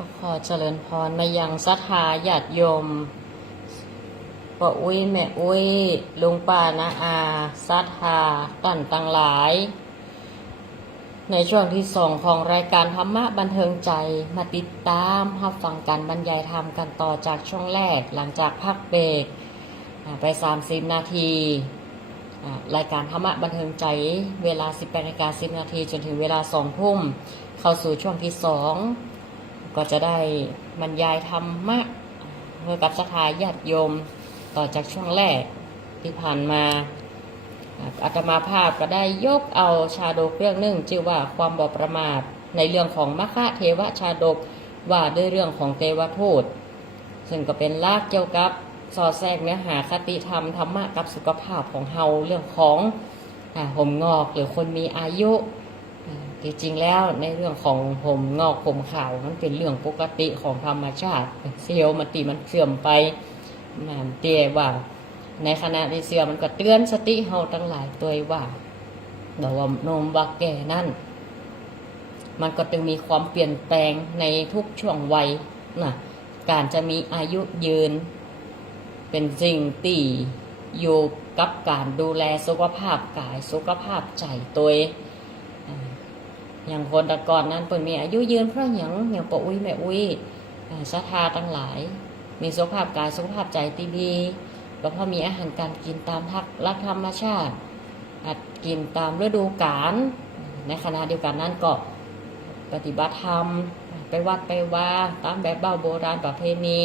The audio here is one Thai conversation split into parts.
ก็ขอเจริญพรมายังศรัทธาญาติโยมป้าอุ้ยแม่อุ้ยลุงป้านะอาศรัทธาตั้นตังหลาย ในช่วงที่สองของรายการธรรมะบันเทิงใจมาติดตามรับฟังการบรรยายธรรมกันต่อจากช่วงแรกหลังจากพักเบรกอ่าไป 30 นาทีรายการธรรมะบันเทิงใจเวลา 18นาฬิกา10นาทีจนถึงเวลา2ทุ่มเข้าสู่ช่วงที่สอง ก็จะได้บรรยายธรรมะเพื่อกับศรัทธาญาติโยมต่อจากช่วงแรกที่ผ่านมาอาตมาภาพก็ได้ยกเอาชาดกเรื่องหนึ่งชื่อว่าความบอประมาทในเรื่องของมคะเทวชาดกว่าด้วยเรื่องของเทวทูตซึ่งก็เป็นลากเกี่ยวกับสอดแทรกเนื้อหาคติธรรมธรรมะกับสุขภาพของเฮาเรื่องของอ่าผมงอกหรือคนมีอายุ ที่จริงแล้วในเรื่องของผมงอกผมขาวมันเป็นเรื่องปกติของธรรมชาติ เซลล์มันตีมันเสื่อมไปมันเตียว่าในขณะที่เสื่อมมันก็เตือนสติเฮาทั้งหลายตัวว่าเดี๋ยวว่านมบักแก่นั่น มันก็ต้องมีความเปลี่ยนแปลงในทุกช่วงวัยนะการจะมีอายุยืน เป็นสิ่งที่อยู่กับการดูแลสุขภาพกายสุขภาพใจตัวเอง อย่างคนแตะก่อนนั้นเปิดมีอายุยืนเพราะอย่างอย่างปะอุ้ยแม่อุ้ยอ่าศรัทธาตั้งหลาย มีสุขภาพกายสุขภาพใจที่ดีก็เพราะมีอาหารการกินตามทักรักธรรมชาติอาจกินตามฤดูกาลในขณะเดียวกันนั้นก็ปฏิบัติธรรมไปวัดไปว่าตามแบบเบ้าโบราณประเพณี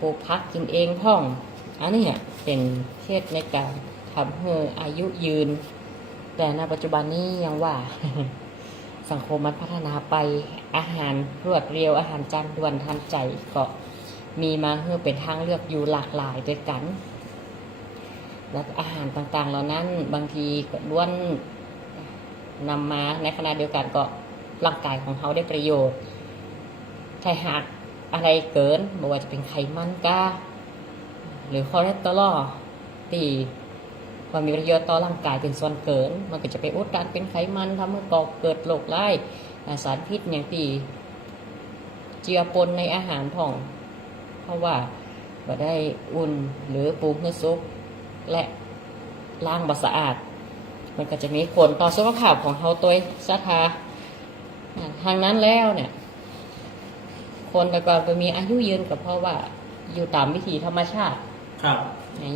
ปลูกพักกินเองพ่อง อันนี้เป็นเคล็ดในการทำให้อายุยืน แต่ในปัจจุบันนี้ยังว่า สังคมมันพัฒนาไปอาหารรวดเร็วอาหารจานด่วนทันใจก็มีมาเพื่อเป็นทางเลือกอยู่หลากหลายด้วยกัน แล้วอาหารต่างๆ เหล่านั้นบางทีก็ล้วนนำมาในขณะเดียวกันก็ร่างกายของเขาได้ประโยชน์ถ้าหากอะไรเกินไม่ว่าจะเป็นไขมันก้า หรือคอเลสเตอรอลที่ค วามมีประโยชน์ต่อร่างกายเป็นส่วนเกิน มันก็จะไปอุดตันเป็นไขมันทำให้ก่อเกิดโรคร้ายอ่าสารพิษอย่างที่เจือปนในอาหารผ่อง เพราะว่าบ่ได้อุ่นหรือปรุงให้สุกและล้างบ่สะอาด มันก็จะมีผลต่อสุขภาพของเราตัวสะทาอ่าทางนั้นแล้วเนี่ย คนแต่ก่อนก็มีอายุยืนก็เพราะว่าอยู่ตามวิถีธรรมชาติ ครับ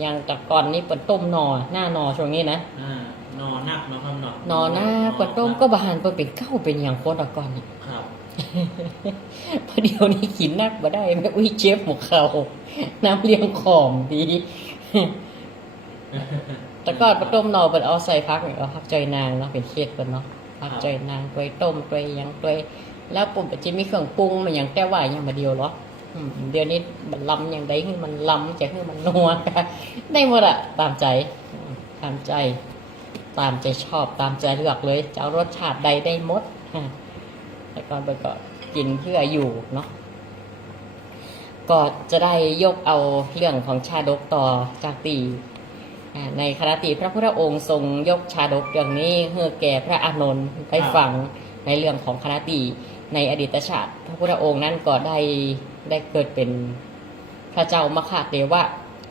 อย่างแต่ก่อนนี่เปิดต้มหนอหน้าหนอช่วงนี้นะอ่านอนนักเนาะครับเนาะหนอหน้าเปิดต้มก็บานเปิดเป็นเก้าเป็นอย่างโคตรแต่ก่อนน่ะครับเพราะเดี๋ยวนี้กินนักบ่ได้ไม่อุ้ยเจ็บหัวเข่าน้ำเลี้ยงขอมดีแต่ก่อนเปิดต้มหนอเปิดเอาใส่พักเนี่ยเอาพักจอยนางเนาะเป็นเคสเปิดเนาะพักจอยนางตัวยต้มตัวยหยังตัวยแล้วปุ่มจะมีเครื่องปรุงมันอย่างแต่ว่าอย่างมาเดียวเหรออืม เดี๋ยวนี้มันลำอย่างใดให้มันลำจะให้มันนัวได้หมดอะตามใจตามใจ ตามใจชอบตามใจเลือกเลยจะเอารสชาติใดได้หมดแต่ก่อนไปก็กินเพื่ออยู่เนาะก็จะได้ยกเอาเรื่องของชาดกต่อจากตีในคณะตีพระพุทธองค์ทรงยกชาดกเรื่องนี้เพื่อแก่พระอานนท์ได้ฟังในเรื่องของคณะตีในอดีตชาติ พระพุทธองค์นั้นก็ได้ ได้เกิดเป็นพระเจ้ามคาเทวะ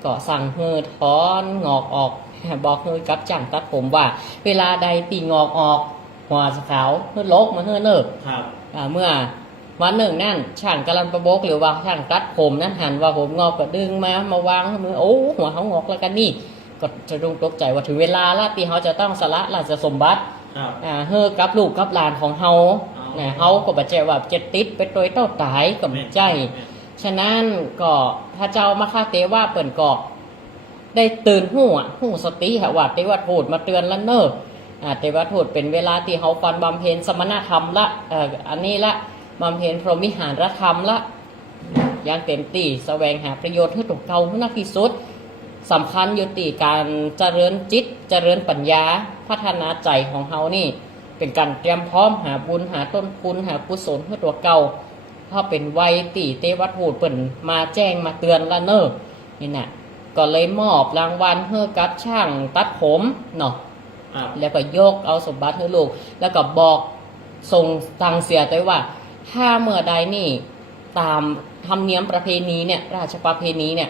ก็สั่งเฮือถอนงอกออก บอกเฮือกับจังตัดผมว่า เวลาใดตีงอกออก หัวสขาวเฮือลกมาเฮือเนิกครับอ่าเมื่อวันหนึ่งนั่นช่างกำลังประบกหรือว่าช่างตัดผมนั่นหันว่าผมงอกก็ดึงมามาวางมือโอ้หัวเขางอกแล้วกันนี่ก็จะรุงตกใจว่าถึงเวลาละที่เขาจะต้องสละราชสมบัติครับอ่าเฮือกับลูกกับหลานของเฮาอ๋อเนี่ยเฮาก็บัจเจว่าเจ็ดติดไปโดยเต้าตายกับใจ ฉะนั้นก็พระเจ้ามาคาเตว่าเปิ่นก็ได้ตื่นหูอะหูสติหะว่าเทวทูตมาเตือนแล้วเนอะอ่าเทวทูตเป็นเวลาที่เขาฟันบำเพ็ญสมณธรรมละเอ่ออันนี้ละบำเพ็ญพรหมิหารธรรมละอย่างเต็มที่แสวงหาประโยชน์ให้ถูกเก่าให้นักที่สุดสำคัญอยู่ที่การเจริญจิตเจริญปัญญาพัฒนาใจของเฮานี่ เป็นการเตรียมพร้อมหาบุญหาต้นคุณหากุศลให้ตัวเก่าถ้าเป็นวัยตีเตวัตถูดเปิ่นมาแจ้งมาเตือนละเนอนี่น่ะก็เลยมอบรางวัลให้กับช่างตัดผมเนาะครับแล้วก็ยกเอาสมบัติให้ลูก แล้วก็บอกส่งตังเสียไปว่า ถ้าเมื่อใดนี่ตามธรรมเนียมประเพณีเนี่ยราชประเพณีเนี่ย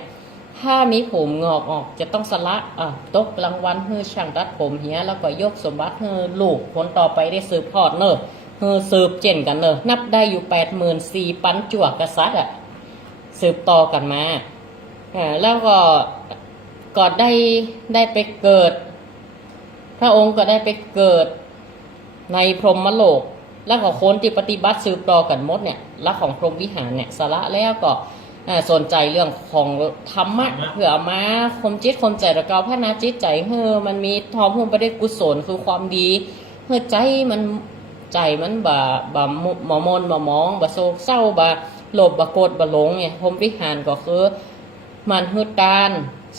ถ้ามีผมงอกออกจะต้องสละอะตกรางวัลให้ช่างตัดผมเฮียแล้วก็ยกสมบัติให้ลูกคนต่อไปได้สืบทอดเนอะให้สืบเจนกันเนอะนับได้อยู่แปดหมื่นสี่ปันจั่วกษัตริย์อะสืบต่อกันมาอ่าแล้วก็ก็ได้ได้ไปเกิด พระองค์ก็ได้ไปเกิดในพรหมโลก แล้วก็คนที่ปฏิบัติสืบต่อกันมดเนี่ยและของพรหมวิหารเนี่ยสาระแล้วก็ อ่าสนใจเรื่องของธรรมะเพื่อเอามาคมจิตคมใจแล้วก็พัฒนาจิตใจเฮ้อมันมีทอมหุ่มไปได้วยกุศลคือความดีเฮ้อใจมันใจมันบ่บ่มุหมอมนบ่หมองบ่โศกเศร้าบ่โลภบ่โกรธบ่หลงเนี่ยพรหมวิหารก็คือ มันฮึดตาน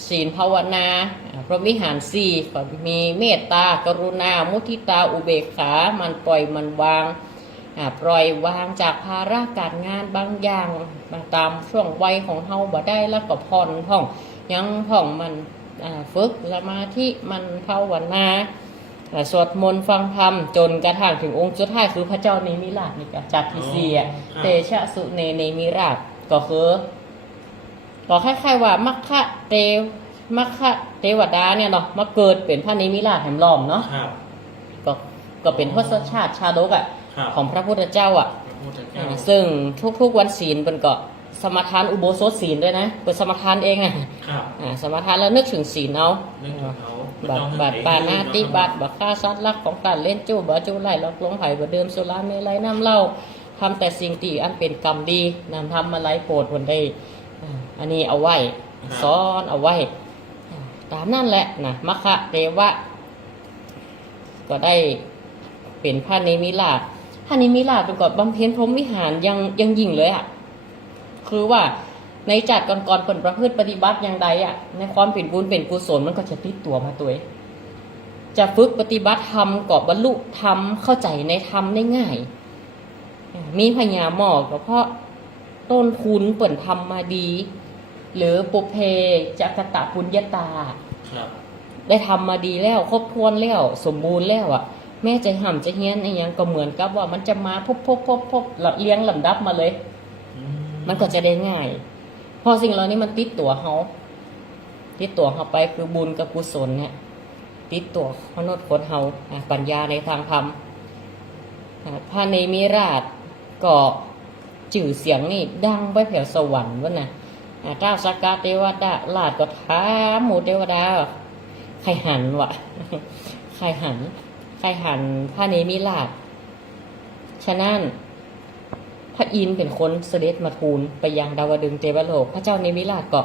ศีลภาวนาอ่าพรหมวิหารสี่ก็มีเมตตากรุณา มุทิตาอุเบกขา มันปล่อยมันวางอ่า ปล่อยวางจากภาระการงานบางอย่างมาตามช่วงวัยของเฮาบ่ได้แล้วก็ผ่อนพ่องยังพ่องมันอ่าฝึกสมาธิมันภาวนาอ่าสวดมนต์ฟังธรรมจนกระทั่งถึงองค์สุดท้ายคือพระเจ้าเนมิราชนี่ก็จัดที่สี่อะเตชะสุเนเนมิราชก็คือก็คล้ายๆว่ามัคคะเตมัคคะเทวดาเนี่ยเนาะมาเกิดเป็นพระนิมิราชแห่งล้อมเนาะครับก็ก็เป็นทศชาติชาดกอะ ครับของพระพุทธเจ้าอะพระพุทธเจ้าอ่าซึ่งทุกๆวันศีลเป็นก็สมทานอุโบสถศีลด้วยนะเป็นสมทานเองอะครับอ่าสมทานแล้วนึกถึงศีลเอา นึกถึงเขาบัตรบัตรปานาติบัตรบัตรฆ่าสัตว์รักของการเล่นจู้บ่จู้ไล่ลอกลวงไผ่บ่เดิมสุราเมลัยน้ำเหล้าทำแต่สิ่งที่อันเป็นกรรมดีนำทำมาไล่โปรดคนได้อ่าอันนี้เอาไว้ซ้อนเอาไว้อ่าตามนั่นแหละนะมะคะเทวะ ก็ได้เป็นพระนิมิราช พระนิมิราชเป็นก่อนบำเพ็ญพรหมวิหารยังยังยิ่งเลยอะ คือว่าในจัดก่อนๆเปิดประพฤติปฏิบัติอย่างใดอะ ในความเป็นบุญเป็นกุศลมันก็จะติดตัวมาตัวเองจะฝึกปฏิบัติธรรมก็บรรลุธรรมเข้าใจในธรรมได้ง่ายอ่ามีพญาหมอกก็เพราะต้นทุนเปิ่นทำมาดี หรือปุเพจักตะปุญญาตาครับได้ทำมาดีแล้ว ครบถ้วนแล้ว สมบูรณ์แล้วอะ แม่จะห่ำจะเฮี้ยนไอ้หยังก็เหมือนกับว่ามันจะมาพบพบพบพบเลี้ยงลำดับมาเลยอืมันก็จะได้ง่าย พอสิ่งเหล่านี้มันติดตัวเขาติดตัวเขาไปคือบุญกับกุศลเนี่ย ติดตัวมนุษย์คนเฮาอะปัญญาในทางธรรมอะพระเนมิราชก็จื่อเสียงนี่ดังไปแผ่วสวรรค์วะนะอะเจ้าสกกาเทวดาลาดก็ท้ามหมู่เทวดาว่าใครหันวะใครหัน ใครหันพระเนมิราช ฉะนั้น พระอินทร์เป็นคนเสด็จมาทูลไปยังดาวดึงส์เทวโลก พระเจ้าเนมิราชก็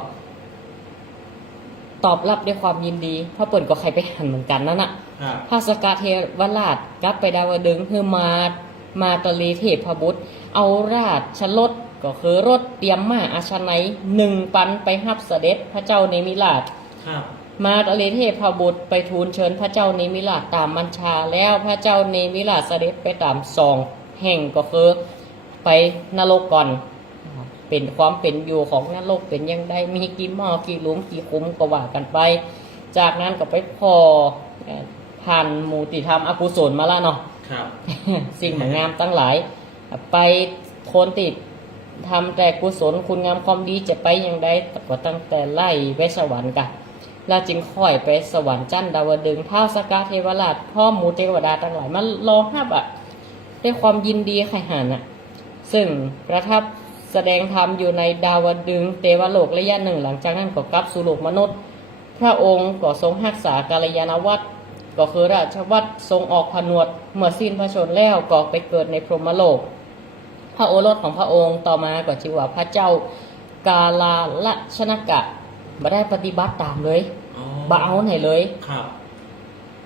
ตอบรับด้วยความยินดีเพราะเปิ่นก็ใครไปหันเหมือนกันนั่นน่ะครับพระสกาเทวราชกลับไปดาวดึงส์เพื่อมามาตลีเทพบุตร เอาราชชลดก็คือรถเตรียมมาอาชนัยหนึ่งปันไปฮับเสด็จพระเจ้าเนมิราชครับ มาตเลเทพบุตรไปทูลเชิญพระเจ้าเนมิราชตามบัญชาแล้วพระเจ้าเนมิราชเสด็จไปตามสองแห่งก็คือไปนรกก่อน เป็นความเป็นอยู่ของนรกเป็นยังไงมีกี่หม้อกี่หลุมกี่คุ้มก็ว่ากันไป จากนั้นก็ไปพอเอ่อผ่านหมูติธรรมอกุศลมาแล้วเนาะครับ สิ่งเหมือนงามตั้งหลาย ไปคนติดทำแต่กุศลคุณงามความดีจะไปอย่างใดก็ตั้งแต่ไล่ไปสวรรค์กัน แล้วจึงค่อยไปสวรรค์จันดาวดึงเท้าสกาเทวราชพ่อหมูเทวดาทั้งหลายมันรอฮับอะด้วยความยินดีใครหานอะ ซึ่งประทับแสดงธรรมอยู่ในดาวดึงเทวโลกระยะหนึ่ง หลังจากนั้นก็กลับสู่โลกมนุษย์ พระองค์ก็ทรงรักษากาลยานวัตรก็คือราชวัตรทรงออกผนวดเมื่อสิ้นพระชนม์แล้วก็ไปเกิดในพรหมโลก พระโอรสของพระองค์ต่อมาก็ชื่อว่าพระเจ้ากาลาละชนกะบ่ได้ปฏิบัติตามเลย บ่เอาไหนเลยครับ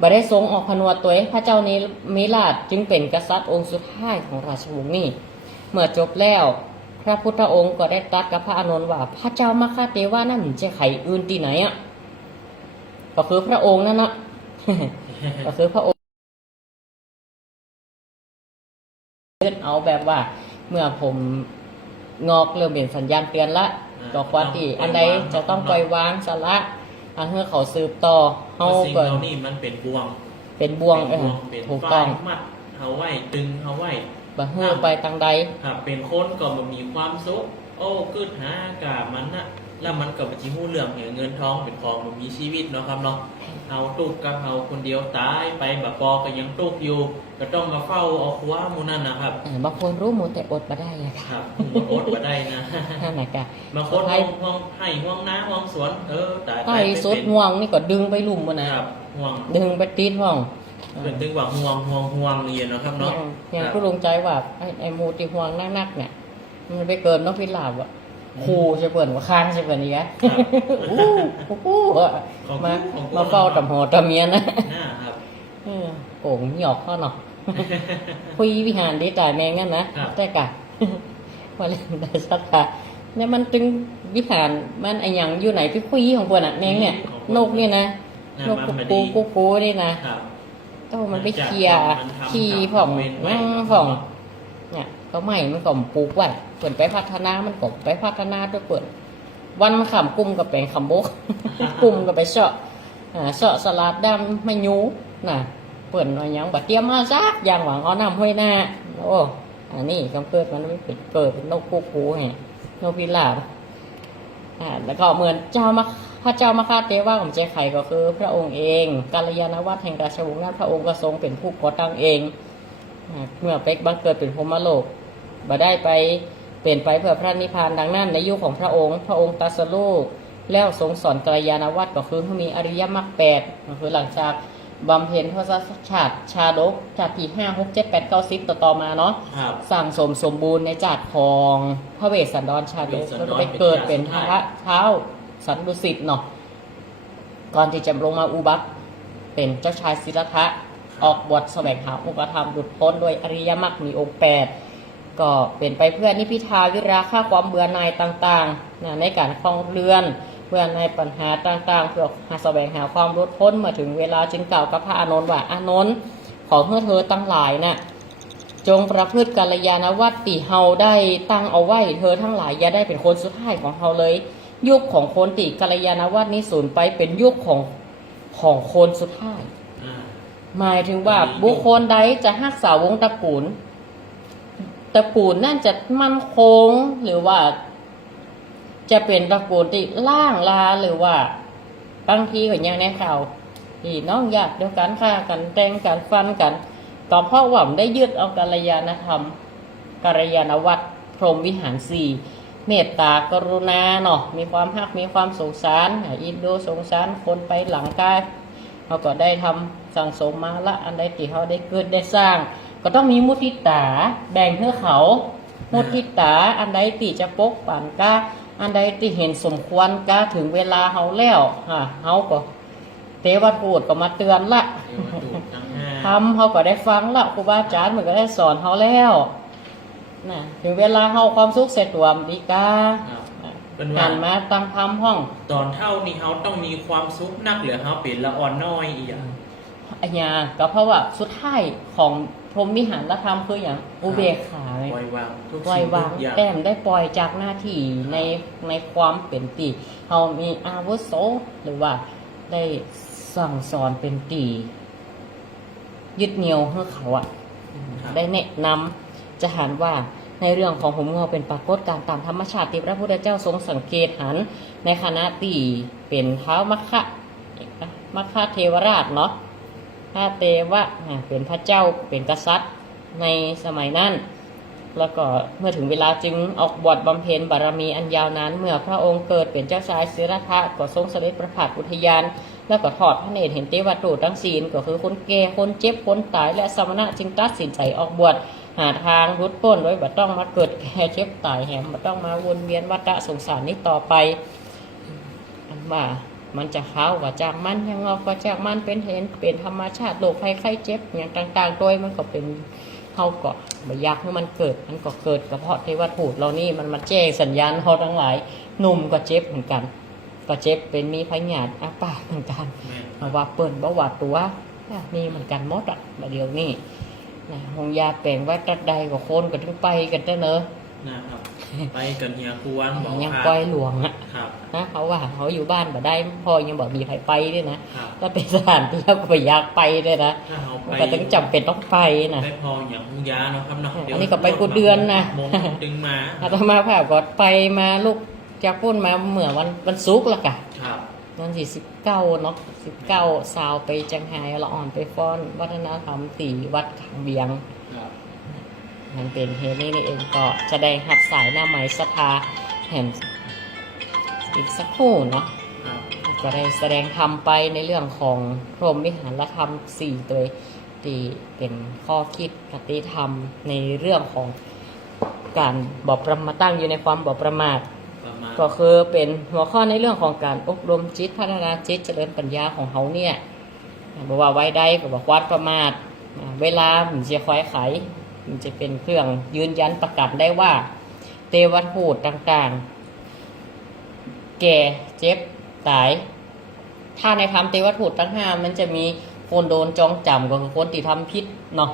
บ่ได้ทรงออกผนวดตัวเองพระเจ้านี้มิราชจึงเป็นกษัตริย์องค์สุดท้ายของราชวงศ์นี้ เมื่อจบแล้ว พระพุทธองค์ก็ได้ตรัสกับพระอานนท์ว่า พระเจ้ามาคาเตว่านั่นจะไขอื่นที่ไหนอะก็คือพระองค์นั่นนะก็คือพระองค์เลื่อนเอาแบบว่า เมื่อผมงอกเริ่มเป็นสัญญาณเตือนละอ่าก็ควรที่ต้องอันใดปล่อยวางจะต้องปล่อยวางสาระ อันเพื่อเขาสืบต่อเฮาสิ่งก็เหล่านี้มันเป็นบ่วง เป็นบ่วงเอเป็นอบ่วงเป็นถูกฝ้าต้องยมัดเอาไว้ตึงเอาไว้บ่เฮือไปทางใดครับเป็นคนก็มันมีความสุข โอ้กึดหากามันน่ะ แล้วมันก็บ่สิฮู้เรื่องเหี่ยเงินทองเป็นของมันมีชีวิตเนาะครับเนาะเอาตุกกับเฮาคนเดียวตายไปบ่ปอก็ยังตุกอยู่ ก็ต้องมาเฝ้าเอาคว้าหมู่นั่นนะครับอ่าบางคนรู้หมดแต่อดมาได้อะค่ะครับบ่อดบ่ได้นะนั่นแหละค่ะบางคนห้องห้องให้ห้องน้าห้องสวนเออตายไอ้สดห่วงนี่ก็ดึงไปลุ่มมันนะครับห่วงดึงไปตีห้องเป็นถึงว่าห่วงห่วงห่วงเรียนเนาะครับเนาะอย่างครับผู้ลงใจว่าไอ้ไอ้หมูที่ห่วงนักๆเนี่ยมันไปเกินนกพิราบอะ ครูจะเปิดว่าค้างจะเปิดนี้กะอู้อู้อะมามาเฝ้าตำหอตำเมียนะน่าครับเออโป่งหยอกเขาเนาะคุยวิหารได้จ่ายแมงงั้นนะครับแต่กะว่าเรื่องได้สักค่ะเนี่ยมันตึงวิหารมันไอหยังอยู่ไหนพี่คุยของพวกน่ะแมงเนี่ยของพวกนกนี่นะน่านกมันกูมากูดีกูกูนี่นะครับโต้มันไปเคลียร์มันทำขี้ผ่องเว้นไว้นั่งผ่องเนี่ย ก็ไม่มันก็ปลูกไว้เปิดไปพัฒนามันก็ไปพัฒนาด้วยเปิดวันมะขามกุ้มกับแปลงขำบกกุ้มกับไปเสาะอ่าเสาะสลัดดำไม่ยูน่ะเปิดว่าหยังบัดเตรียมมาซักอย่างหวังเอาน้ำห้วยหน้าโอ้อันนี้กำเกิดมันไม่เป็นเกิดเป็นนกคูคูเนี่ยนกพิราบอ่าแล้วก็เหมือนเจ้ามาพระเจ้ามาคาเตว่าของเจ้าไข่ก็คือ พระองค์เองกาลยานวัตรแห่งราชวงศ์นั้นพระองค์ก็ทรงเป็นผู้ก่อตั้งเองอ่าเมื่อเป็กบังเกิดเป็นพรหมโลก บ่ได้ไปเปลี่ยนไปเพื่อพระนิพพานดังนั้นในยุคของพระองค์ พระองค์ตรัสรู้แล้วทรงสอนกัลยาณวัตรก็คือให้มีอริยมรรคแปดก็คือหลังจากบำเพ็ญพระชาติชาดกจากที่ห้าหกเจ็ดแปดเก้าสิบต่อต่อมาเนาะครับสั่งสมสมบูรณ์ในจัดของพระเวสสันดรชาดกเวสสันดรแล้วก็ไปเกิดเป็นเป็นพพระระเท้าสันดุสิตเนาะก่อนที่จะลงมาอุบัติเป็นเจ้าชายสิทธัตถะออกบทแสวงหาอุปธรรมหลุดพ้นโดยอริยมรรคมีองค์แปด ก็เป็นไปเพื่อนิพิทาวิราค่าความเบื่อหน่ายต่างๆนะในการคลองเรือนเพื่อในปัญหาต่างๆ เพื่อหาแสวงหาความหลุดพ้นมื่อถึงเวลาจึงกล่าวกับพระอานนท์ว่าอานนท์ขอเพื่อเธอตั้งหลายน่ะจงประพฤติกัลยาณวัตติเฮาได้ตั้งเอาไว้ เธอทั้งหลายอย่าได้เป็นคนสุดท้ายของเฮาเลย ยุคของคนติกัลยาณวัตนี้สูญไปเป็นยุคของของคนสุดท้ายหมายถึงว่าบุคคลใดจะหักษาวงตระกูล ตระกูลนั่นจะมั่นคงหรือว่า จะเป็นตระกูลที่ล่างลาหรือว่าบางทีก็ยังในข่าวที่น้องญาติเดียวกันฆ่ากันแต่งกันฟันกันก็เพราะว่ามันได้ยึดเอากัลยาณธรรมกัลยาณวัตรพรหมวิหารสี่เมตตากรุณาเนาะมีความฮักมีความสงสารอินโดสงสารคนไปหลังกายเขาก็ได้ทำสั่งสมมาละอันใดที่เขาได้เกิดได้สร้าง ก็ต้องมีมุทิตา แบ่งเพื่อเขา มุทิตาอันใดที่จะปกปั่นกาอันใดที่เห็นสมควรกาถึงเวลาเขาแล้วฮะเขาก็เทวทูตก็มาเตือนละเดี๋ยวมาดูทั้งห้าทำเขาก็ได้ฟังละครูบาอาจารย์มันก็ได้สอนเขาแล้วนะถึงเวลาเขาความสุขเสร็จตัวมดีกาครับอะเป็นว่าหันมาตั้งทำห้อง ตอนเท่านี้เขาต้องมีความสุขนักเหลือเขาเป็นละอ่อนน้อยอีกอย่างอัญญาก็เพราะว่าสุดท้ายของ พรหมวิหารธรรมคืออย่างอุเบกขาไงปล่อยวางทุกปล่อสิ่ยงวางทุกอย่างแต้มได้ปล่อยจากหน้าที่ในในความเป็นตีเรามีอาวุโสหรือว่าได้สั่งสอนเป็นตียึดเหนี่ยวให้เขาอะครับได้แนะนำจะหันว่าในเรื่องของผมเงาเป็นปรากฏการณ์ตามธรรมชาติที่พระพุทธเจ้าทรงสังเกตหัน ในคณะตีเป็นเท้ามัคคะมัคคะเทวราชเนาะ พระเตวะอ่าเป็นพระเจ้าเป็นกษัตริย์ในสมัยนั้น แล้วก็เมื่อถึงเวลาจึงออกบวชบำเพ็ญบารมีอันยาวนานเมื่อพระองค์เกิดเป็นเจ้าชายสิรธะก็ทรงเสด็จประพาสอุทยาน แล้วก็ทอดพระเนตรเห็นเทวทูตทั้งสี่ก็คือคนแก่คนเจ็บคนตายและสมณะจึงตัดสินใจออกบวชหาทางรุดพ้นโดยบัต้องมาเกิดแก่เจ็บตายแหมบัต้องมาวนเวียนวัฏสงสารนี้ต่อไปอันว่า มันจะเข้าว่าจากมันยังงอกว่าจากมันเป็นเห็นเป็นธรรมชาติโรคภัยไข้เจ็บอย่างต่างๆโดยมันก็เป็นเขาก็บ่อยากให้มันเกิดมันก็เกิดกระเพาะเทวทูตเรานี่มันมาแจ้งสัญญาณเขาทั้งหลายหนุ่มก็เจ็บเหมือนกัน ก็เจ็บเป็นมีพยาธิอาปากเหมือนกันว่าเปิ่นบ่ว่าตัวอะมีเหมือนกันหมดอะมาเดียวนี่นะหงยาแปลงไว้ตัดใดกับคนก็ถึงไปกันเด้อเนอะ นะครับ ไปกันเฮียควรบอกยังครับปล่อยหลวงอะครับนะเขาว่าเขาอยู่บ้านบ่ได้พ่อยังบอกมีใครไปด้วยนะครับก็เป็นสถานที่เราก็ไปอยากไปด้วยนะถ้าเอามันไปก็ต้องจำเป็นต้องไปนะได้พออย่างมุงยาเนาะครับเนาะอันนี้ก็ไปกูเดือนนะโมงดึงมาอาตมาผ่าก็ไปมาลูกจากพุ่นมาเหมือนวันวันศุกร์ละกะครับวันที่สิบเก้าเนาะสิบเก้าสาวไปจังไห้ละอ่อนไปฟ้อน วัฒนธรรมตีวัดขังเบียงครับ มันเป็นเฮดนี่นี่เองก็จะได้หัดสายหน้าไม้สภาแห่งอีกสักครู่เนาะครับก็ได้แสดงธรรมไปในเรื่องของพรหมวิหารธรรมสี่ตัวที่เป็นข้อคิดกติธรรมในเรื่องของการบอกประมาตั้งอยู่ในความบอกประมาทประมาณก็คือเป็นหัวข้อในเรื่องของการอบรมจิตพัฒนาจิตเจริญปัญญาของเขาเนี่ยบอกว่าไว้ได้ก็บอกวัดประมาทอ่าเวลามันจะคอยไข มันจะเป็นเครื่องยืนยันประกาศได้ว่าเตวัตหูดต่างๆ แก่เจ็บตาย ถ้าในธรรมเตวัตทั้งห้ามันจะมีคนโดนจองจำก็คือคนที่ทำพิษเนาะ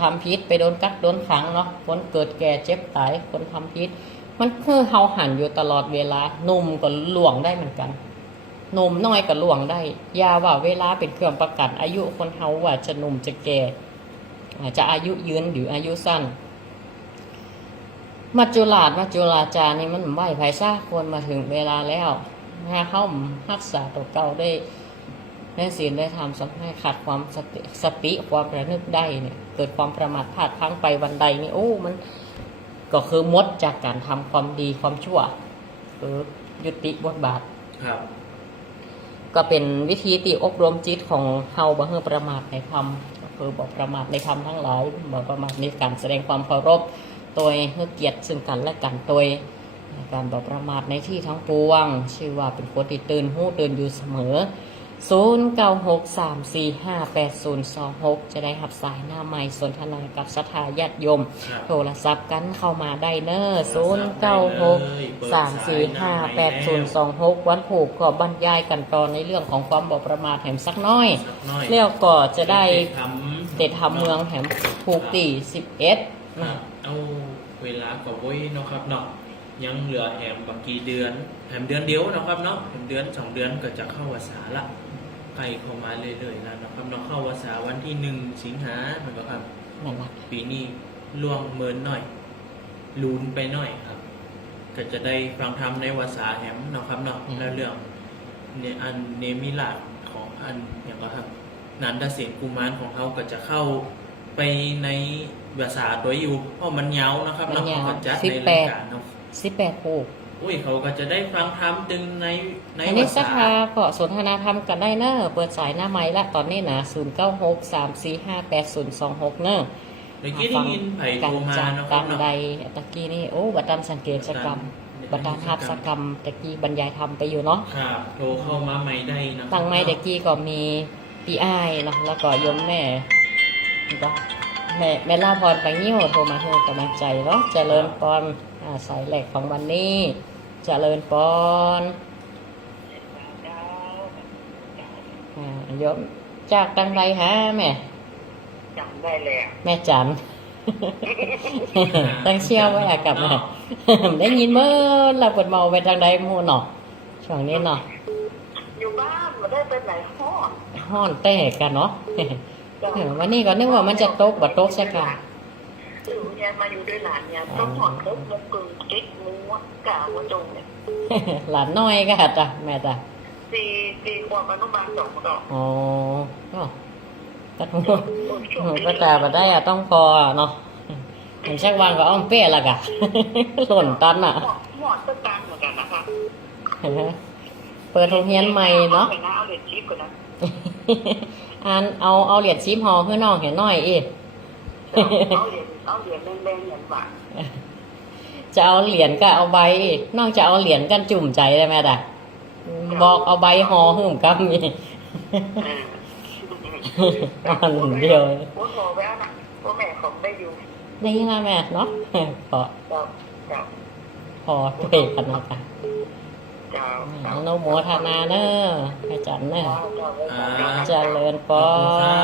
ทำพิษไปโดนกักโดนขังเนาะคนเกิดแก่เจ็บตายคนทำพิษมันคือเฮาหันอยู่ตลอดเวลาหนุ่มก็หลวงได้เหมือนกันหนุ่มน้อยก็หลวงได้ยาว่าเวลาเป็นเครื่องประกันอายุคนเฮาว่าจะหนุ่มจะแก่ จจะอายุยืนหรืออายุสั้น มัจจุราชมัจจุราจานี่มันไหวไผซ่าควรมาถึงเวลาแล้วให้เข้ารักษาตัวเก่าได้ได้ศีลได้ทำสัมให้ขาดความสติสติความระนึกได้เนี่ยเกิดความประมาทพลาดพลั้งไปวันใดนี่โอ้มันก็คือมดจากการทำความดีความชั่วคือยุติบทบาทครับ ก็เป็นวิธีที่อบรมจิตของเฮาบ่เฮือประมาทในธรรมก็ คือบอกประมาทในธรรมทั้งหลายบอกประมาทในการแสดงความเคารพโดยเพื่อเกียรติซึ่งกันและกันโดยการบอกประมาทในที่ทั้งปวงชื่อว่าเป็นคนที่ตื่นหู้ตื่นอยู่เสมอ 0963458026จะได้หับสายหน้าไม้สนทนากับสถาญาติโยม ครับโทรศัพท์กันเข้ามาได้เนอร์ศูนย์เก้าหกสามสี่ห้าแปดศูนย์สองหกวันผูกก็บรรยายกันตอนในเรื่องของความบอกประมาทแถมสักน้อยสักหน่อยเรียวก็จะได้ทำเด็ดทำเมืองแถมผูกตีสิบเอ็ด ครับเอาเวลากับไว้เนาะครับเนาะยังเหลือแหมบางกี่เดือนแหมเดือนเดียวเนาะครับเนาะแหมเดือนสองเดือนก็จะเข้าวาษาละ ใกล้เข้ามาเรื่อยๆแล้วเนาะครับเนาะเข้าวาษาวันที่หนึ่งสิงหาเหมือนกับครับนั่นแหละปีนี้ล่วงเมินหน่อยลูนไปหน่อยครับ ก็จะได้ฟังธรรมในวาษาแหมเนาะครับเนาะแล้วเรื่องเนี่ยอันเนมิลาดของอันอย่างก็ครับนันทเสนกุมารของเขาก็จะเข้าไปในภาษาตัวอยู่เพราะมันยาวนะครับเนาะเขาก็จัดในรายการเนาะสิบแปดผูก อุ้ยเขาก็จะได้ฟังธรรมตึงในในอันนี้ภาสัษากาก็สนทนาธรรมกันได้เนอะเปิดสายหน้าไม้ละตอนนี้นะศูนย์เก้าหกสามสี่ห้าแปดศูนย์สองหกเนอะเมื่อกี้ได้ยินไผ่โทกัรนมาจากเนาะคการับรเนาะใดตะกี้นี่โอ้บัตันสังเกตกรรมบัตันทับสกรรมตะกี้บรรยายธรรมไปอยู่เนาะครับโทรเข้ามาใหม่ได้นะครับตั้งไม้ตะกี้ก็มีปีอ้ายเนาะแล้วก็โยมแม่ก็แม่แม่ล่าพรไปนิ้วโทรมาให้กำลังใจเนาะเจริญปอนอ่าสายแหลกของวันนี้ เจริญปอนอ่าโยมจากตังใดฮะแม่จำได้เลยอะแม่จันตั้งเชี่ยวไว้อะกลับมาได้ยินเมื่อเราปวดเมาไปทางใดหมู่เนาะช่วงนี้เนาะอยู่บ้านมาได้ไปไหนห้องห้อนแต่กันเนาะเออวันนี้ก็นึกว่ามันจะตกบ่ตกสักกะหรือเนี่ยมาอยู่ด้วยหลานเนี่ยต้องหอนเลิกมุกกึ่งกิ๊กมู วกาหัวจงเนี่ยหลานน้อยก็จ้ะแม่จ้ะสี่สี่ขวบอนุบาลสองดอกอ๋อก็ตัดหัวหัวก็ตาบ่ได้อะต้องพอเนาะมันชักวางก็อ้อมเปี้ยละกะหล่นตันอะหมอดต้องการเหมือนกันนะคะเห็นไหมเปิดโรงเรียนใหม่เนาะเอาเหรียญชิปก่อนนะอันเอาเอาเหรียญชิมหอเพื่อน้องเห็นหน่อยเอีกเอาเหรียญเอาเหรียญแดงๆเหรียญบาท จะเอาเหรียญก็เอาใบ นอกจากเอาเหรียญกันจุ่มใจได้ไหมด่ะ บอกเอาใบหอหืมกับมีอันเดียวโอ้โหแววนะว่าแม่ของได้อยู่นี่นะแม่เนาะขอเจ้าเจ้าพอด้วยกันนะค่ะเจ้าเจ้าอนุโมทนาเนอะให้จันเนอะอ่าเจริญปอ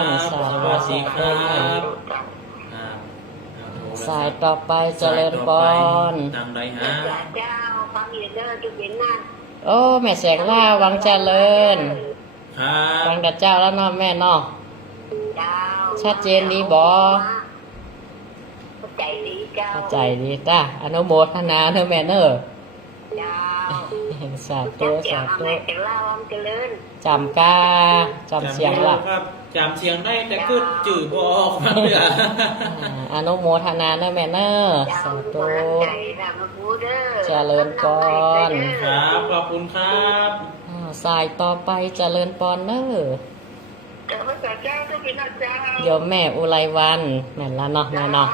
นขอบคุณครับสาธุสวัสดีครับ เจ้า อ่าอ่าโทร สายต่อไปเจริญพรทางใดฮะเจ้าฟังอยู่เด้อจุดเป็นนั่นโอ้ แม่แสงล่าวังเจริญครับฟังดัดเจ้าแล้วเนาะแม่เนาะเจ้าชัดเจนดีบ่เข้าใจดีเจ้าเข้าใจดีจ้าอนุโมทนาเด้อแม่เนอะเจ้า สาธุ สาธุแม่จะเล่าวันเจริญจำกาจำเสียงละครับจำเสียงได้แต่ก็จืดบออกครับเพื่อานุโมทนาเด้อแม่เนอะเจ้าสาธุจเจริญพรครับขอบคุณครับสายต่อไปเจริญพรเนอะเจ้าพระเดเป็นอโยมแม่อุไรวันแม่ละเนาะแม่เนาะ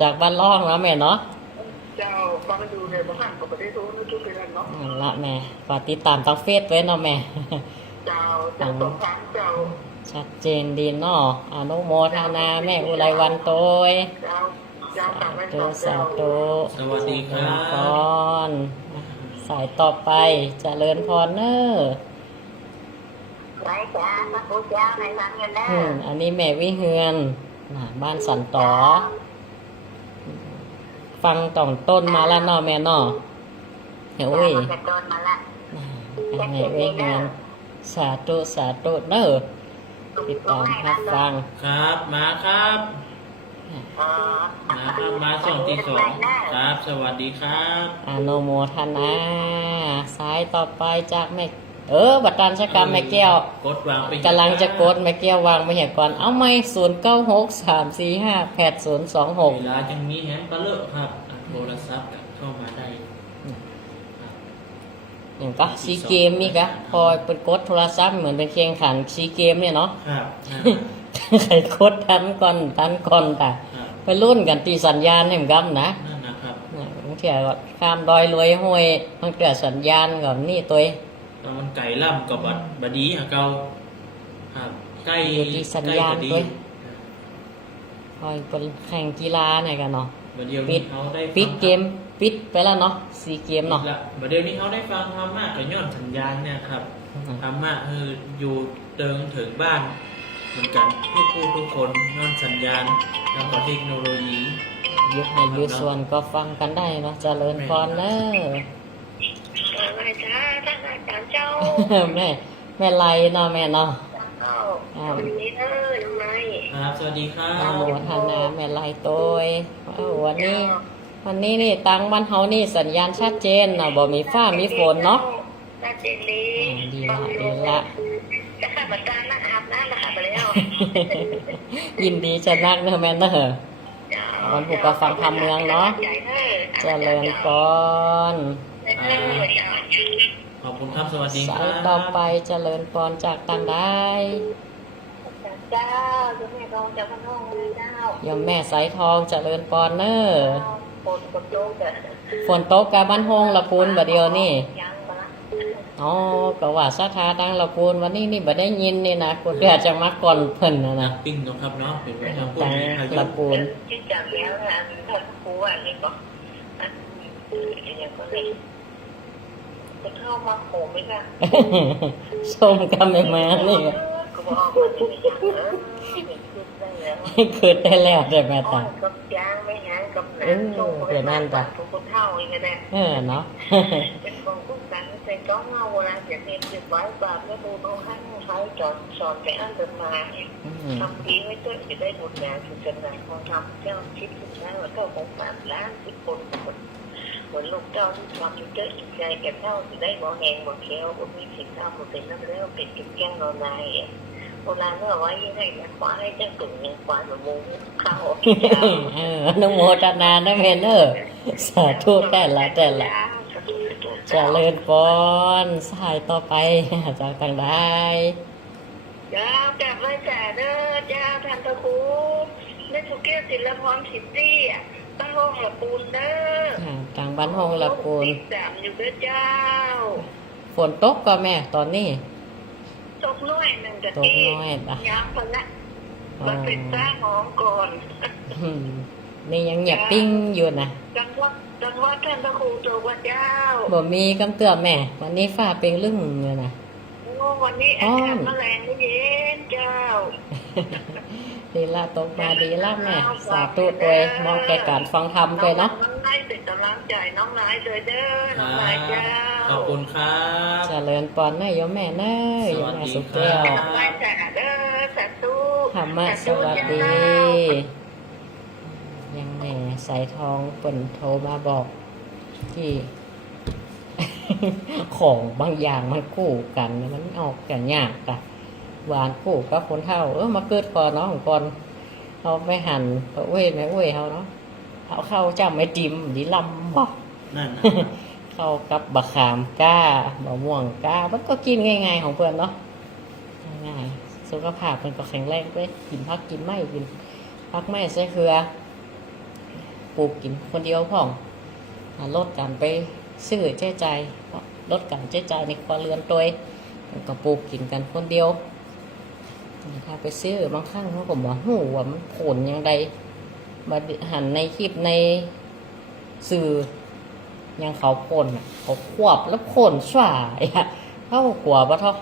จากบ้านล่องแล้วแม่เนาะ เจ้าฟังดูในบ้านก็ไม่ได้รู้นะจุดเป็นนั่นเนาะนั่นละแม่ฝากติดตามทางเฟซไว้เนาะแม่ เจ้าเจ้าสองครั้งเจ้า ชัดเจนดีเนาะอนุโมทนาแม่อุไรวันโตยเจ้าเจ้าสาสั่งไว้ธุก่อนสาเจ้าธุสวัสดีครัพบรสายต่อไปเจริญพรเนอร์ไว้จ้าพระพุทธเจ้าในนั้นกันได้อืมอันนี้แม่วิเฮือนน่ะบ้านสันต่อ ฟังต่องต้นมาแล้วเนาะแม่เนาะเฮ้ยเจ้ามันจะโดนมาละน่ะแม่วิเฮือนสาธุสาธุเนอร์ติดตามรับฟังครับ มาครับเออมาครับมาช่วงที่สองครับ สวัสดีครับ อนุโมทนา สายต่อไปจากแม่ เออ บัตรราชกรรมแม่แก้วกดวางไปกำลังจะกดแม่แก้ววางไม่เห็นก่อน เอาไหมศูนย์เก้าหกสามสี่ห้าแปดศูนย์สองหกเวลาจังมีแฮมปลาเลอะครับอะโทรศัพท์เข้ามาได้อย่างก็ซีเกมนี่กะพอเป็นกดโทรศัพท์เหมือนเป็นแข่งขันซีเกมเนี่ยเนาะครับอ่าใครกดทันก่อนทันก่อนแต่ครับไปรุ่นกันตีสัญญาณให้มันกำนะนั่นนะครับเนี่ยบางทีก็ข้ามดอยรวยห้วยบางทีสัญญาณก่อนนี่ตัว เองตอนมันไก่ล่ำกับบัดบดีหาเกาครับใกล้อยู่ที่สัญญาณใกล้เว้บยคอยเป็นแข่งกีฬาเนี่ยกันเนาะ บัดเดียวปินี้ด เขาได้ฟังปิดเกม ปิดไปแล้วเนาะซีเกมเนาะปิดละบัดเดียวนี้เขาได้ฟังธรรมะกับย้อนสัญญาณเนี่ยครับ ธรรมะคืออยู่เดินถึงบ้าน เหมือนกันทุกผู้ทุกคนย้อนสัญญาณแล้วก็เทคโนโลยียุคให้ยุคส่วนก็ฟังกันได้เนาะเจริญพรเนอะ เออไว้จ้าท่านอาจารย์เจ้าแม่แม่ไรเนาะแม่เนาะเจ้าวันนี้เออทำไมครับสวัสดีครัอบนุโมทนาแม่ไรโตยเอ้าวันนี้ วันนี้นี่ตังบ้านเฮานี่สัญญาณชัดเจนนะบ่มีฟ้ามีฝนเนาะชัดเจนดีอ่าดีละดีละ จะขับมาตานะอาบน้ำมาขับไปแล้วยินดีจะนักเนอะแม่เนอะ วันผูกกะฟังธรรมเมืองเนาะ เจริญพร ขอบคุณครับ สวัสดีคสารัยบต่อไปเจริญพรจากต่างได้เจ้าเจ้าแม่รองเจ้าพระน้องเลยเจ้าโยมแม่สายทองเจริญพรเนอะคนกดโยกแต่ฝนตกกาบ้านโฮงละพูนบัดเดียวนี่ยังมาอ๋อก็ว่าสาขาดังละพูนวันนี้นี่บ่ได้ยินนี่นะกูเดือดจะมาก่อนเพิ่นนะนันะกปิ้งเนาะครับเนาะเป็นไปทางพูดดังอายุละพูนที่จังแล้วนะท่านครูอะนี่ก็อย่างก็เลย จะเข้ามาโขมไหมคะส้มก็ไม่มานี่ก็บอกว่าไม่มีอย่างเออเห็นขึ้นได้แล้วคือได้แล้วแต่แม่อ้อตายกับยางไม่หางกับหนัเออเดี๋ยวนั่นจ้ะทุกคนเท่าเองก็ได้เออเนาะเป็นคนคุ้มกันเป็นก้องเงาเวลาจะเรียนสิบไว้บาทไม่ดูน้องให้ใช้จอดสอนไปอันเดินมาเนี่ยอืมทำดีไว้เจ้าจะได้บุญแนวคือกันงานของทำเจ้าคิดสุดท้ายว่าเจ้าของสามล้านสิบคนคน เหมือนลูกเจ้าที่ทำเจ้าอีกใจแก่เจ้าจะได้บ่แหงบ่เคี้ยวบ่มีสิ่งทำบ่เป็นน้ำแล้วเป็นกินแก้งนอนนายโบราณเมื่อไว้ยังไงนะคว้าให้เจ้าตุ่มยังคว้าหนูมุ้งข้าวเอออนุโมทนานะแม่เนอะสาธุแต่ละแต่ละจะเจริญพรสายต่อไปจากต่างได้จ้าจับไว้จ่าเด้อจ้าท่านพระครูได้ทุกเกียรติศิลปรสิทธิ์อะ ตั้งห้องละปูนเด้ออ่าต่างบ้านห้องละปูนสามอยู่เด้อเจ้า ฝนตกก็แม่ตอนนี้ตกน้อยหนึ่งกะตกทีน้อยปะย้ำคนละอ๋อมันเป็นสร้างหอมก่อนอืมนี่ยังเหยียบปิ้งอยู่นะจังหวัดจังหวัดท่านพระครูตัววัดเจ้าบ่มีกำเตือแม่ วันนี้ฟ้าเป็นลึ่งเลยนะ โอ้วันนี้อากาศแมลงเย็นเจ้า ดีละตกมาดีละแม่ สาธุด้วยมองแก่การฟังธรรมด้วยเนาะน้องนายเป็นกำลังใจน้องนายเลยเด้อคน้องรันายบเจ้าขอบคุณครับเจริญปอนเนยโยมแม่เนยโยมแม่สุขแก้วน้องนายจ้าเด้อสาธุธรรมะสวัสดี ยังแม่สายทองเปิ่นโทรมาบอกที่ของบางอย่างมันกู้กันมันออกกันยากอะ หวานกู้กับคนเท่า เออมาเกิดก่อนเนาะของก่อนเอาไม่หันเอาเว้ยไม่เว้ยเขาเนาะเอาเข้าจำไม่จิมดีลำบอกนั่นนะเข้ากับบะขามก้ามะม่วงก้ามันก็กินง่ายๆของเพื่อนเนาะง่ายๆสุขภาพมันก็แข็งแรงด้วยกินพักกินไม่กินพักไม่ใส่เครือปลูกกินคนเดียวพ่องอ่าลดการไปซื้อเจ๊ใจเพราะลดการเจ๊ใจในครัวเรือนตัวเองแล้วก็ปลูกกินกันคนเดียว ถ้าไปซื้อบางครั้งเขาก็บอกหูว่ามันผลยังไงมาหันในคลิปในสื่อยังเขาพ่นน่ะเขาควบแล้วพ่นสวายะเข้ากลัวปะท้อ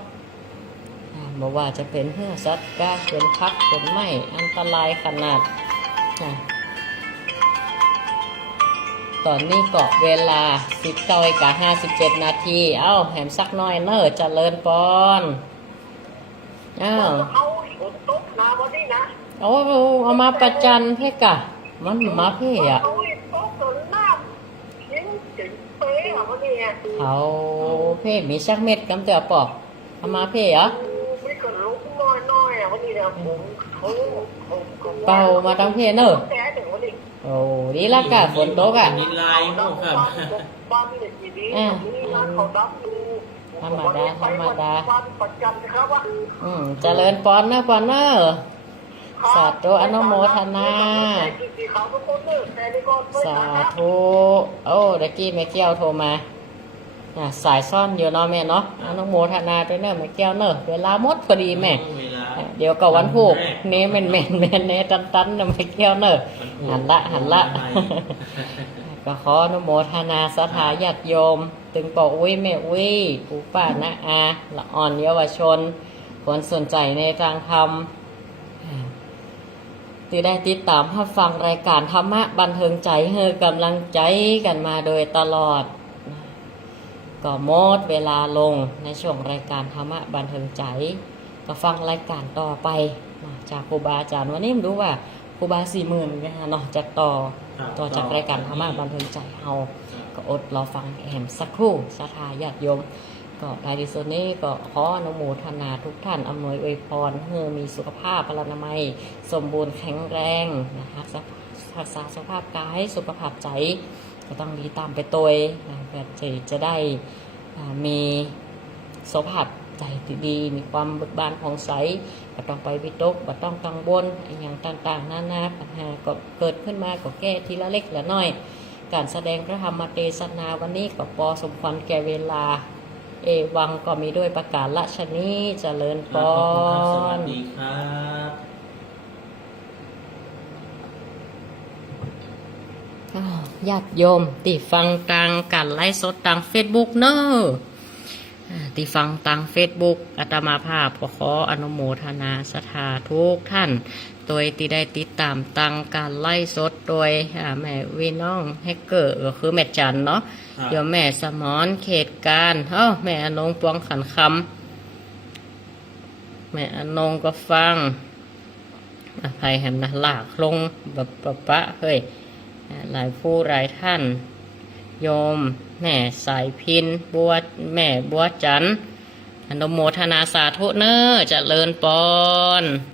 อ่าบอกว่าจะเป็นเหื่อสัตว์ก้าเป็นพักเป็นไม้อันตรายขนาดอะตอนนี้เก็เวลาสิบเก้ากับห้าสิบเจ็ดนาที เอ้า แหมสักหน้อยเนอะเจริญปอน อ้าเอาฝนตกนะวันนี้นะเอาเอามาประจันเพ่กะ มันมาเพ่อะเอาฝนตกจนน้ำทิ้งถึงเป๊ะวันนี้เขาเพ่มีชักเม็ดกำเตือปอกเอามาเพ่เหรอไม่ก็ลุกน้อยๆอะวันนี้เนี่ยผมเขาเป่ามาตั้งเพ่เนอะโอ้ดีละกะฝนตกอะนินลายโม่ครับบ้านเด็กดีดีนี่ร้านเขาดับดู บ้านประจำนะครับว่าอืมเจริญปอนเนอะปอนเนอะสาธุอนุโมทนาเขาทุกคนเลยแต่นี่ก็ไม่สานะธุโอ้เด็กกี้แม่แก้วโทรมาอะสายซ่อนอยู่เนาะแม่เนาะอนุโมทนาด้วยเนอะแม่แก้วเนอะเวลาหมดพอดีแม่เวลาเดี๋ยวก็วันผูกเน้แม่นแม่นแม่นเน้ตันตันๆเนอะแม่แก้วเนอะหันละหันละก็ขออนุโมทนาสถาญาติโยม ถึงบอกอุ้ยแม่อุ้ยปู่ป้านะอาละอ่อนเยาวชนคนสนใจในทางธรรมที่ได้ติดตามรับฟังรายการธรรมะบันเทิงใจเฮอกำลังใจกันมาโดยตลอด ก็หมดเวลาลงในช่วงรายการธรรมะบันเทิงใจ ก็ฟังรายการต่อไปนะจากครูบาอาจารย์วันนี้ไม่รู้ว่าครูบาสี่หมื่นนะคะเนาะจากต่อครับต่อจากรายการธรรมะบันเทิงใจเฮา ก็อดรอฟังแอมสักครู่สาธาญาติโยม ก็ในที่สุดนี้ก็ขออนุโมทนาทุกท่านอำนวยอวยพรให้มีสุขภาพพลานามัย สมบูรณ์แข็งแรงนะคะรักษาสุขภาพกายสุขภาพใจ ก็ต้องดีตามไปตัวนะเพื่อจะจะได้มีสุขภาพใจดีมีความเบิกบานผ่องใสก็ต้องไปวิตกก็ต้องกังวลอย่างต่างๆนานาปัญหาก็เกิดขึ้นมาก็แก้ทีละเล็กละน้อย การแสดงพระธรรมเทศนาวันนี้ก็พอสมควรแก่เวลา เอวังก็มีด้วยประกาศละชนีเจริญพขอบคุณครับสวัรสดีครับอ้าวญาติโยมติฟังทางการไลฟ์สดทางเฟซบุ๊กเนอะอ่าติฟังทางเฟซบุ๊กอาตมาภาพก็ขออนุโมทนาสถาทุกท่าน โดยที่ได้ติดตามตังการไล่สดโดยอ่าแม่วีน้องแฮกเกอร์ก็คือแม่จันเนาะครับเดี๋ยวแม่สมอนเขตการเอ้าแม่อนงปวงขันคำแม่อนงก็ฟังอภัยแหมนะลากลงแบบปะปะเฮ้ยอ่าหลายผู้หลายท่าน โยม แม่สายพินบัวแม่บัวจันทร์อนุโมทนาสาธุเนอเจะเลิญปอน